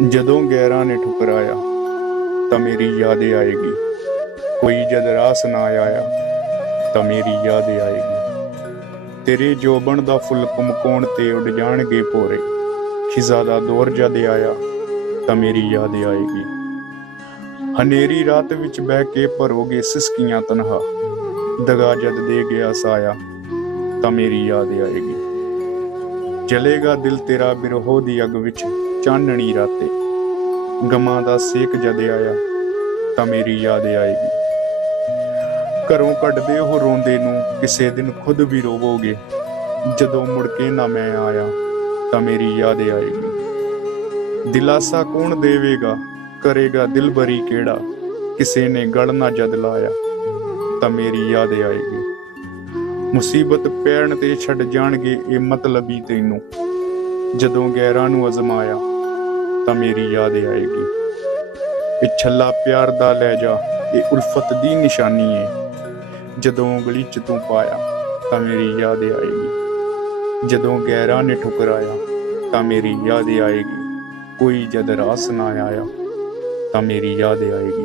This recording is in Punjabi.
ਜਦੋਂ ਗੈਰਾਂ ਨੇ ਠੁਕਰਾਇਆ, ਤਾਂ ਮੇਰੀ ਯਾਦ ਆਏਗੀ। ਕੋਈ ਜਦ ਰਾਸ ਨਾ ਆਇਆ, ਤਾਂ ਮੇਰੀ ਯਾਦ ਆਏਗੀ। ਤੇਰੇ ਜੋਬਣ ਦਾ ਫੁੱਲ ਕੁਮਕੋਣ ਤੇ ਉੱਡ ਜਾਣਗੇ ਭੋਰੇ ਖਿਜ਼ਾ ਦਾ ਦੌਰ ਜਦ ਆਇਆ, ਤਾਂ ਮੇਰੀ ਯਾਦ ਆਏਗੀ। ਹਨੇਰੀ ਰਾਤ ਵਿੱਚ ਬਹਿ ਕੇ ਭਰੋਗੇ ਸਿਸਕੀਆਂ ਤਨਹਾ। ਦਗਾ ਜਦ ਦੇ ਗਿਆ ਸਾਇਆ, ਤਾਂ ਮੇਰੀ ਯਾਦ ਆਏਗੀ। ਜਲੇਗਾ ਦਿਲ ਤੇਰਾ ਬਿਰਹੋ ਦੀ ਅੱਗ ਵਿੱਚ ਚਾਨਣੀ ਰਾਤੇ। ਗਮਾਂ ਦਾ ਸੇਕ ਜਦ ਆਇਆ, ਤਾਂ ਮੇਰੀ ਯਾਦ ਆਏਗੀ। ਘਰੋਂ ਕੱਢਦੇ ਹੋ ਰੋਂਦੇ ਨੂੰ, ਕਿਸੇ ਦਿਨ ਖੁਦ ਵੀ ਰੋਵੋਗੇ। ਜਦੋਂ ਮੁੜ ਕੇ ਨਾ ਮੈਂ ਆਇਆ, ਤਾਂ ਮੇਰੀ ਯਾਦ ਆਏਗੀ। ਦਿਲਾਸਾ ਕੌਣ ਦੇਵੇਗਾ? ਕਰੇਗਾ ਦਿਲਬਰੀ ਕਿਹੜਾ? ਕਿਸੇ ਨੇ ਗਲ ਨਾ ਜਦ ਲਾਇਆ, ਤਾਂ ਮੇਰੀ ਯਾਦ ਆਏਗੀ। ਮੁਸੀਬਤ ਪੈਣ ਤੇ ਛੱਡ ਜਾਣਗੇ, ਇਹ ਮਤਲਬੀ ਤੈਨੂੰ। ਜਦੋਂ ਗੈਰਾਂ ਨੂੰ ਅਜ਼ਮਾਇਆ, ਤਾਂ ਮੇਰੀ ਯਾਦ ਆਏਗੀ। ਇਹ ਛੱਲਾ ਪਿਆਰ ਦਾ ਲੈ ਜਾ, ਇਹ ਉਲਫਤ ਦੀ ਨਿਸ਼ਾਨੀ ਏ। ਜਦੋਂ ਉਂਗਲੀ ਚ ਤੂੰ ਪਾਇਆ, ਤਾਂ ਮੇਰੀ ਯਾਦ ਆਏਗੀ। ਜਦੋਂ ਗੈਰਾਂ ਨੇ ਠੁਕਰਾਇਆ, ਤਾਂ ਮੇਰੀ ਯਾਦ ਆਏਗੀ। ਕੋਈ ਜਦ ਰਾਸ ਨਾ ਆਇਆ, ਤਾਂ ਮੇਰੀ ਯਾਦ ਆਏਗੀ।